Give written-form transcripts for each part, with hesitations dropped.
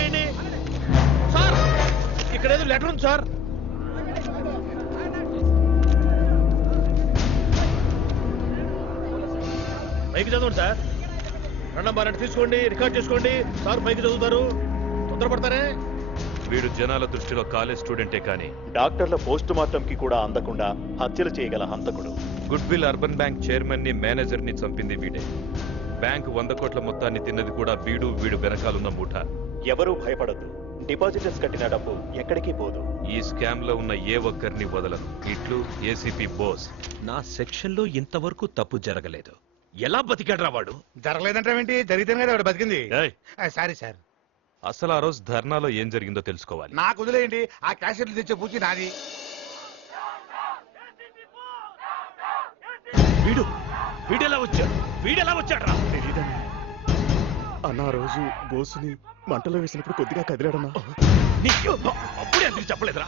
చేయండి సార్. ఇక్కడ ఏదో లెటర్ ఉంది సార్. పైకి చదవండి సార్. రెండో బారెట్ తీసుకోండి, రికార్డ్ చేసుకోండి. సార్ పైకి చదువుతారు, తొందరపడతారే. వీడు జనాల దృష్టిలో కాలేజ్ స్టూడెంటే కానీ డాక్టర్ల పోస్ట్ మార్టం కి కూడా అందకుండా హత్యలు చేయగల హంతకుడు. Good will urban bank chairman ని మేనేజర్ ని చంపింది వీడే. బ్యాంక్ 100 కోట్ల మొత్తాన్ని తిన్నది కూడా వీడు వెనకాలన్న మూఠ. ఎవరూ భయపడద్దు. డిపాజిటర్స్ కట్టిన డబ్బు ఎక్కడికి పోదు. ఈ స్కామ్ లో ఉన్న ఏ ఒక్కరిని వదలను. ఇట్లు ఏసీపీ బోస్. నా సెక్షన్ లో ఇంతవరకు తప్పు జరగలేదు. ఎలా బతికాడ్రా వాడు? జరగలేదంటే జరిగితేనే కదా వాడు బతికింది. ఏయ్, సారీ సార్. అసలు ఆ రోజు ధర్నాలో ఏం జరిగిందో తెలుసుకోవాలి. నాకు వదిలేయండి, ఆ క్యాసెట్లు తెచ్చే పూచి నాది. వీడెలా వచ్చాడ్రా? అన్న రోజు బోసుని మంటలో వేసినప్పుడు కొద్దిగా కదిలాడన్నా. నీకు అప్పుడే ఎందుకు చెప్పలేదురా?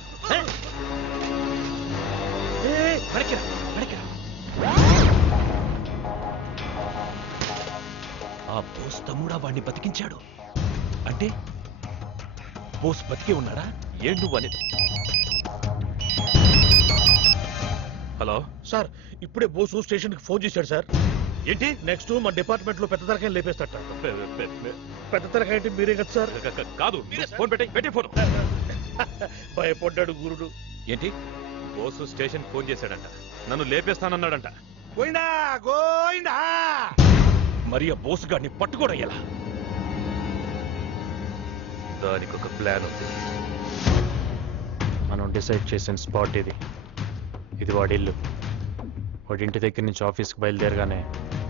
ఆ బోస్ తమ్ముడా వాడిని బతికించాడు అంటే బోస్ బతికే ఉన్నాడా? ఏం నువ్వు అనేది? హలో సార్, ఇప్పుడే బోసు స్టేషన్ కి ఫోన్ చేశాడు సార్. ఏంటి? నెక్స్ట్ మా డిపార్ట్మెంట్ లో పెద్ద తరకాయలు లేపేస్తాట. పెద్ద తరకాయ అంటే మీరే కదా సార్? కాదు, ఫోన్ పెట్టే ఫోన్. భయపడ్డాడు గురుడు. ఏంటి? బోసు స్టేషన్ ఫోన్ చేశాడంట, నన్ను లేపేస్తానన్నాడంట. గోయిందా గోయిందా. మరి ఆ బోస్ గాడిని పట్టుకోవడం ఎలా? దానికి ఒక ప్లాన్ ఉంది. మనం డిసైడ్ చేసిన స్పాట్ ఇది వాడి ఇల్లు. వాడి ఇంటి దగ్గర నుంచి ఆఫీస్కి బయలుదేరగానే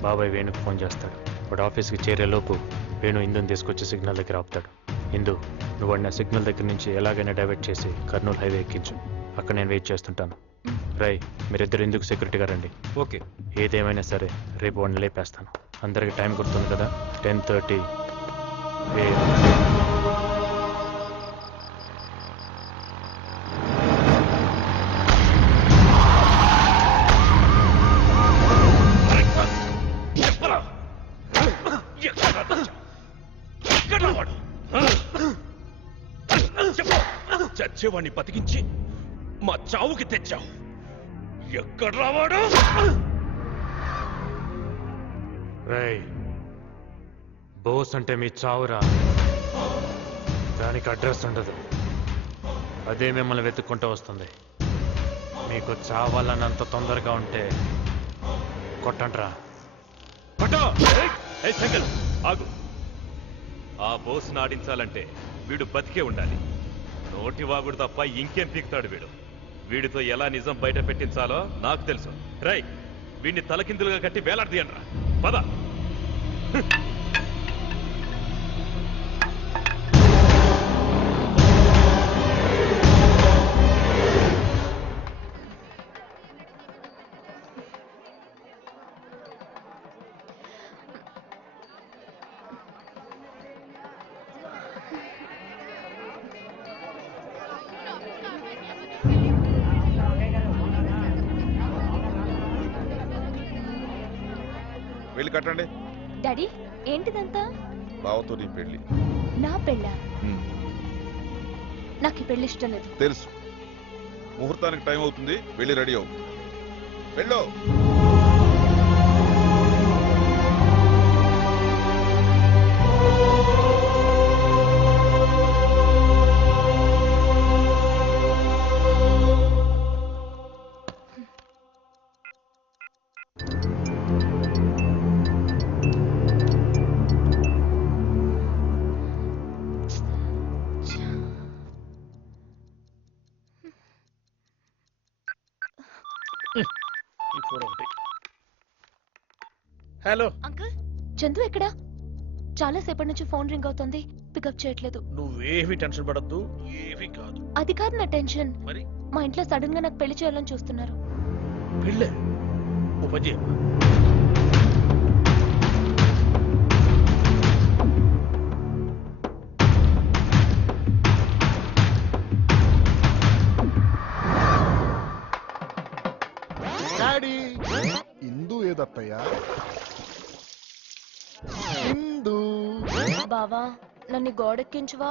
బాబాయ్ వేణుకు ఫోన్ చేస్తాడు. వాడు ఆఫీస్కి చేరేలోపు వేణు ఇందుని తీసుకొచ్చి సిగ్నల్ దగ్గర ఆపుతాడు. ఇందు, నువ్వు వాడిని ఆ సిగ్నల్ దగ్గర నుంచి ఎలాగైనా డైవర్ట్ చేసి కర్నూలు హైవే ఎక్కించు. అక్కడ నేను వెయిట్ చేస్తుంటాను. రై, మీరిద్దరు ఎందుకు సెక్యూరిటీగా రండి. ఓకే. ఏదేమైనా సరే రేపు వాడిని లేపేస్తాను. అందరికి టైం గుర్తుంది కదా? 10:30 AM. చచ్చేవాడిని బతికించి మా చావుకి తెచ్చావు. ఎక్కడ రావాడు? రై, బోస్ అంటే మీ చావురా. దానికి అడ్రస్ ఉండదు, అదే మిమ్మల్ని వెతుక్కుంటూ వస్తుంది. మీకు చావాలన్నంత తొందరగా ఉంటే కొట్టండ్రా. ఆగు. ఆ బోస్ ఆడించాలంటే వీడు బతికే ఉండాలి. నోటి వాగుడు తప్ప ఇంకేం పీకుతాడు వీడు. వీడితో ఎలా నిజం బయట పెట్టించాలో నాకు తెలుసు. రై, వీడిని తలకిందులుగా కట్టి వేలాడదీయండ్రా. పద. వెళ్ళి కట్టండి. డాడీ, ఏంటిదంతా? బావతో నీ పెళ్లి. నా పెళ్ళ? నాకు ఈ పెళ్లి ఇష్టం లేదు. తెలుసు. ముహూర్తానికి టైం అవుతుంది, వెళ్ళి రెడీ అవు. వెళ్ళు. హలో అంకుల్, చందు ఎక్కడా? చాలా సేపటి నుంచి ఫోన్ రింగ్ అవుతుంది, పికప్ చేయట్లేదు. నువ్వేమి టెన్షన్ పడద్దు, ఏమీ కాదు. అది కాదు నా టెన్షన్. మరి మా ఇంట్లో సడన్ గా నాకు పెళ్లి చేయాలని చూస్తున్నారు. పెళ్ళే? ఓ పని చేయమ్మా. డాడీ, ఇందు ఏదత్తయ్యా? ఇందు. బావా, నన్ను గోడెక్కించువా?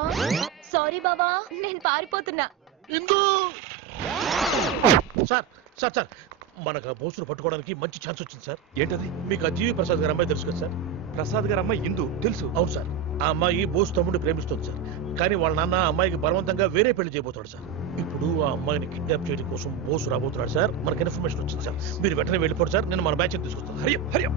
సారీ బావా, నేను పారిపోతున్నా. ఇందు సార్ సార్ సార్ మనకు ఆ బోసును పట్టుకోవడానికి మంచి ఛాన్స్ వచ్చింది సార్. ఏంటది? మీకు ఆ జీవి ప్రసాద్ గారి అమ్మాయి తెలుసు కదా సార్? ప్రసాద్ గారు అమ్మాయి ఇందు తెలుసు. అవును సార్. ఆ అమ్మాయి బోసు తమ్ముడిని ప్రేమిస్తుంది సార్. కానీ వాళ్ళ నాన్న ఆ అమ్మాయికి బలవంతంగా వేరే పెళ్లి చేయబోతాడు సార్. ఇప్పుడు ఆ అమ్మాయిని కిడ్నాప్ చేయడం కోసం బోసు రాబోతున్నాడు సార్. మనకి ఇన్ఫర్మేషన్ వచ్చింది సార్. మీరు వెంటనే వెళ్ళిపోండి సార్. నేను మన బ్యాచ్ తీసుకొస్తాను. హరి